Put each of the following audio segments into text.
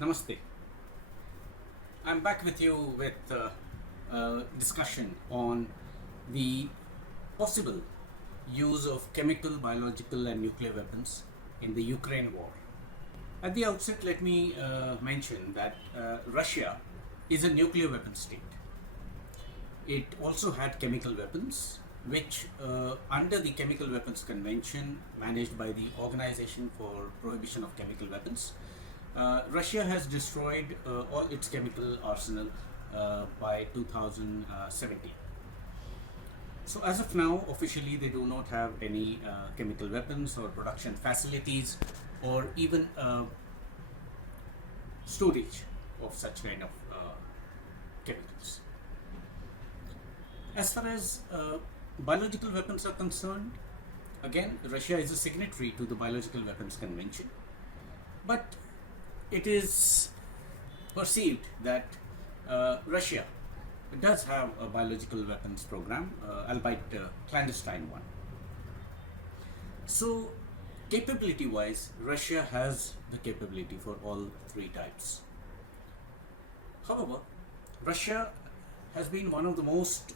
Namaste. I'm back with you with a discussion on the possible use of chemical, biological and nuclear weapons in the Ukraine war. At the outset, let me mention that Russia is a nuclear weapon state. It also had chemical weapons, which under the Chemical Weapons Convention managed by the Organization for Prohibition of Chemical Weapons, Russia has destroyed all its chemical arsenal by 2017. So as of now, officially they do not have any chemical weapons or production facilities or even storage of such kind of chemicals. As far as biological weapons are concerned, again, Russia is a signatory to the Biological Weapons Convention, but it is perceived that Russia does have a biological weapons program, albeit clandestine one. So, capability-wise, Russia has the capability for all three types. However, Russia has been one of the most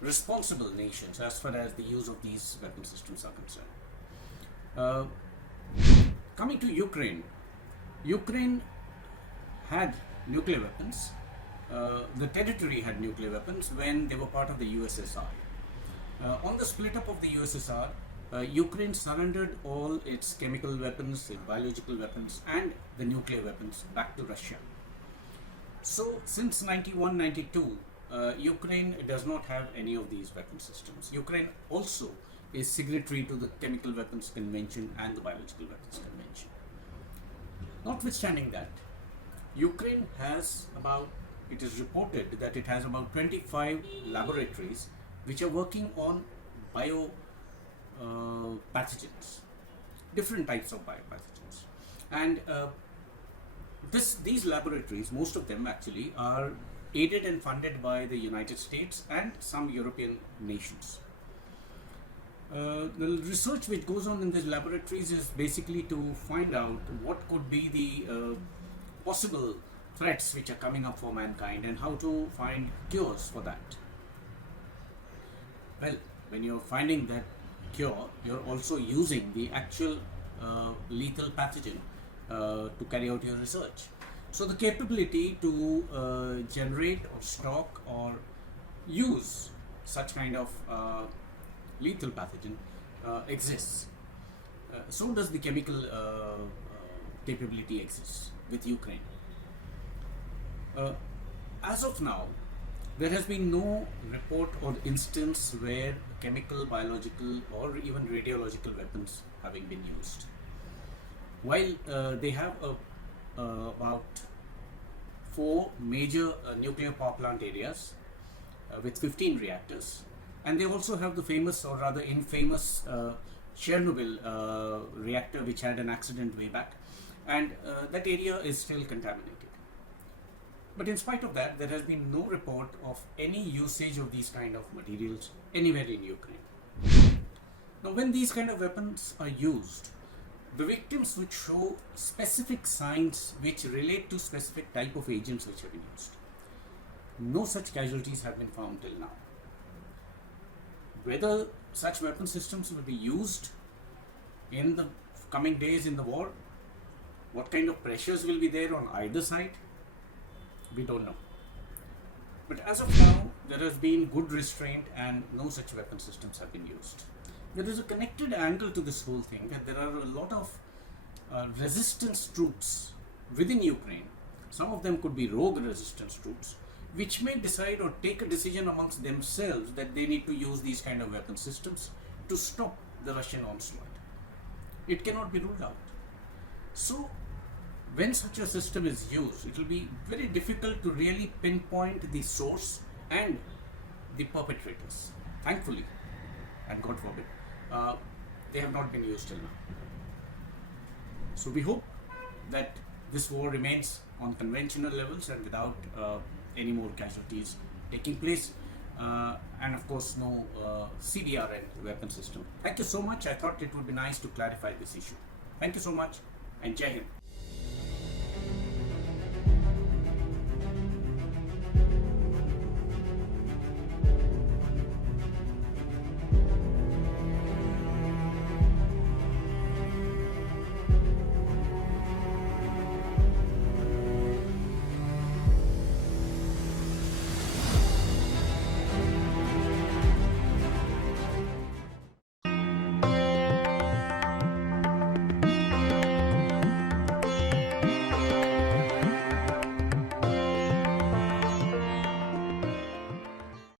responsible nations as far as the use of these weapon systems are concerned. Coming to Ukraine, Ukraine had nuclear weapons. The territory had nuclear weapons when they were part of the USSR. On the split up of the USSR, Ukraine surrendered all its chemical weapons, its biological weapons and the nuclear weapons back to Russia. So since 91-92, Ukraine does not have any of these weapon systems. Ukraine also is signatory to the Chemical Weapons Convention and the Biological Weapons Convention. Notwithstanding that, Ukraine has it is reported that it has about 25 laboratories which are working on pathogens, different types of biopathogens. And these laboratories, most of them actually, are aided and funded by the United States and some European nations. The research which goes on in these laboratories is basically to find out what could be the possible threats which are coming up for mankind and how to find cures for that. Well, when you're finding that cure, you're also using the actual lethal pathogen to carry out your research. So the capability to generate or stock or use such kind of lethal pathogen exists. So does the chemical capability exist with Ukraine. As of now, there has been no report or instance where chemical, biological or even radiological weapons having been used. While they have about 4 major nuclear power plant areas with 15 reactors, and they also have the famous or rather infamous Chernobyl reactor which had an accident way back, and that area is still contaminated. But in spite of that, there has been no report of any usage of these kind of materials anywhere in Ukraine. Now, when these kind of weapons are used, the victims would show specific signs which relate to specific type of agents which have been used. No such casualties have been found till now. Whether such weapon systems will be used in the coming days in the war, what kind of pressures will be there on either side, we don't know. But as of now, there has been good restraint and no such weapon systems have been used. There is a connected angle to this whole thing, that there are a lot of resistance troops within Ukraine. Some of them could be rogue resistance troops, which may decide or take a decision amongst themselves that they need to use these kind of weapon systems to stop the Russian onslaught. It cannot be ruled out. So, when such a system is used, it will be very difficult to really pinpoint the source and the perpetrators. Thankfully, and God forbid, they have not been used till now. So we hope that this war remains on conventional levels and without any more casualties taking place, and of course no CBRN weapon system. Thank you so much. I thought it would be nice to clarify this issue. Thank you so much and Jai Hind.